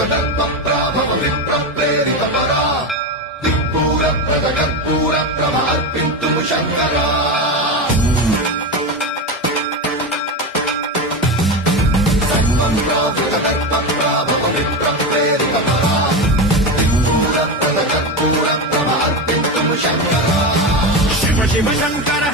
ప్రాభవ విప్రప్రేరిత పరా దిక్పూర ప్రద కర్పూర ప్రభ అర్పింతుము శంకరా సర్వం ప్రావృత కర్ప ప్రాభవ విప్రప్రేరిత పరా దిక్పూర ప్రద కర్పూర ప్రభ అర్పింతుము శంకరా శివ శివ శంకర